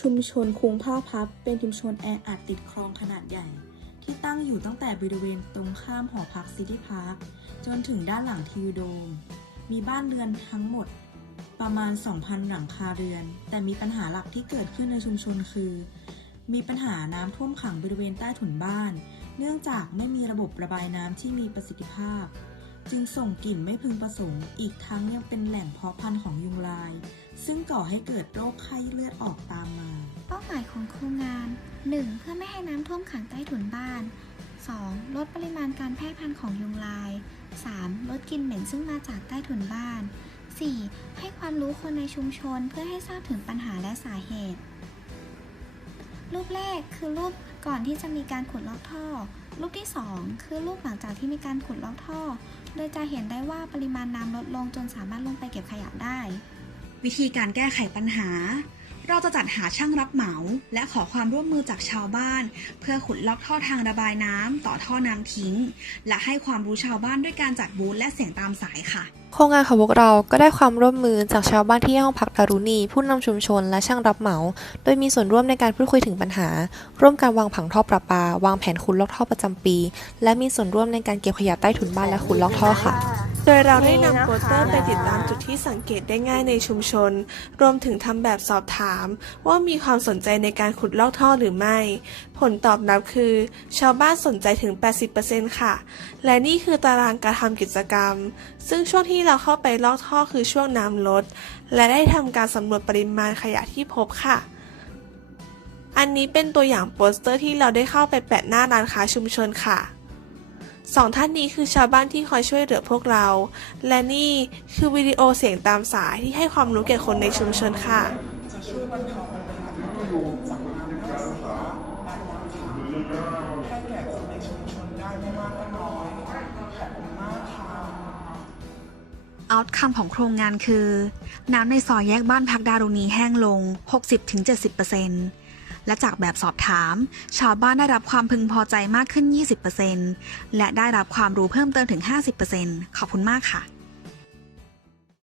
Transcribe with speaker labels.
Speaker 1: ชุมชนคุงผ้าพับ เป็นชุมชนแออัดติดคลองขนาดใหญ่ ที่ตั้งอยู่ตั้งแต่บริเวณตรงข้ามหอพักซิตี้พาร์คจนถึงด้านหลังทิวโดม มีบ้านเรือนทั้งหมดประมาณ 2,000 หลังคาเรือน แต่มีปัญหาหลักที่เกิดขึ้นในชุมชนคือ มีปัญหาน้ำท่วมขังบริเวณใต้ถุนบ้าน เนื่องจากไม่มีระบบระบายน้ำที่มีประสิทธิภาพ จึงส่งกลิ่นไม่พึงประสงค์ อีกทั้งยังเป็นแหล่งเพาะพันธุ์ของยุงลาย ก่อให้เกิดโรคไข้เลือดออกตามมา
Speaker 2: เป้าหมายของโครงงาน 1. เพื่อไม่ให้น้ำท่วมขังใต้ถุนบ้าน 2. ลดปริมาณการแพร่พันธุ์ของยุงลาย 3. ลดกลิ่นเหม็นซึ่งมาจากใต้ถุนบ้าน 4. ให้ความรู้คนในชุมชนเพื่อให้ทราบถึงปัญหาและสาเหตุ รูปแรกคือรูปก่อนที่จะมีการขุดลอกท่อ รูปที่ 2 คือรูปหลังจากที่มีการขุดลอกท่อ โดยจะเห็นได้ว่าปริมาณน้ำลดลงจนสามารถลงไปเก็บขยะได้
Speaker 3: วิธีการแก้ไขปัญหา เราจะจัดหาช่างรับเหมา และขอความร่วมมือจากชาวบ้าน เพื่อขุดลอกท่อทางระบายน้ำต่อท่อน้ำทิ้ง และให้ความรู้ชาวบ้านด้วยการจัดบูธและเสียงตามสายค่ะ
Speaker 4: โครงงานของพวกเราก็ได้ความร่วมมือจากชาวบ้านที่ห้องพักดารุณี ผู้นำชุมชนและช่างรับเหมา โดยมีส่วนร่วมในการพูดคุยถึงปัญหา ร่วมการวางผังท่อประปา วางแผนขุดลอกท่อประจำปี และมีส่วนร่วมในการเก็บขยะใต้ถุนบ้านและขุดลอกท่อค่ะ
Speaker 5: ดยเราได้นำโปสเตอร์ไปติดตามจุดที่สังเกตได้ง่ายในชุมชน รวมถึงทำแบบสอบถาม ว่ามีความสนใจในการขุดลอกท่อหรือไม่ ผลตอบรับคือ ชาวบ้านสนใจถึง 80%ค่ะ และนี่คือตารางการทำกิจกรรม ซึ่งช่วงที่เราเข้าไปลอกท่อคือช่วงน้ำลด และได้ทำการสำรวจปริมาณขยะที่พบค่ะอันนี้เป็นตัวอย่างโปสเตอร์ที่เราได้เข้าไปแปะหน้าร้านค้าชุมชนค่ะ สองท่านนี้คือชาวบ้านที่คอยช่วยเหลือพวกเรา และนี่คือวิดีโอเสียงตามสายที่ให้ความรู้แก่คนในชุมชนค่ะ
Speaker 6: จะช่วยบรรเทาปัญหาที่รุนแรงจากน้ำท่วมขังบ้านวังขาให้แก่คนในชุมชนได้ไม่มากก็น้อย ขอบคุณมากค่ะ
Speaker 3: outcome ของโครงงานคือ น้ำในซอยแยกบ้านพักดารุณีแห้งลง 60-70% และจากแบบสอบถาม ชาวบ้านได้รับความพึงพอใจมากขึ้น 20%และได้รับความรู้เพิ่มเติมถึง 50%ขอบคุณมากค่ะ